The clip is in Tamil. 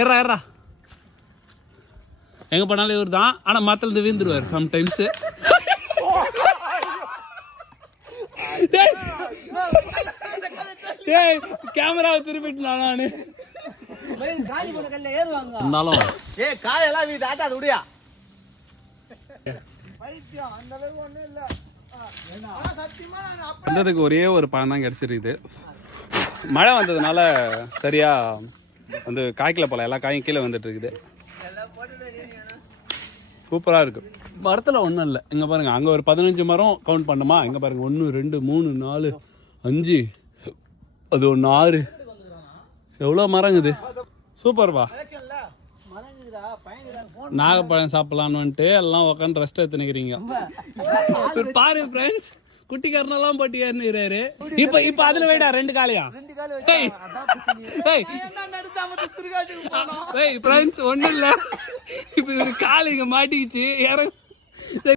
ஏறா ஏறா எங்க போனாலும் இவர் தான். ஆனா மத்தல இருந்து வீந்துருவாரு சம்டைம்ஸ். கேமராவை திருப்பிட்டு நானு இருந்தாலும் காயெல்லாம் வீட்டு ஆட்டா அது விடியா வந்ததுக்கு ஒரே ஒரு பழம் தான் கிடைச்சிருக்குது. மழை வந்ததுனால சரியா வந்து காய்க்கல போல, எல்லா காயும் கீழே வந்துட்டு இருக்குது. சூப்பராக இருக்கு. மரத்தில் ஒன்றும் இல்லை. இங்கே பாருங்க, அங்கே ஒரு 15 மரம் கவுண்ட் பண்ணுமா? இங்கே பாருங்க 1 2 3 4 5 அது 1 6 எவ்வளோ மரங்குது. சூப்பர்பா. நாகப்பழம் சாப்பிடலான்னு வந்துட்டு எல்லாம் உட்காந்து ரெஸ்ட் எடுத்துனுக்கிறீங்க. பாரு ஃப்ரெண்ட்ஸ், குட்டிக்காரனெல்லாம் போட்டிக்காருன்னு. இப்ப அதுல வைடா 2 காலையா ஃப்ரெண்ட்ஸ் ஒன்றும் இல்லை. இப்போ ஒரு காலை இங்கே மாட்டிக்கிச்சு.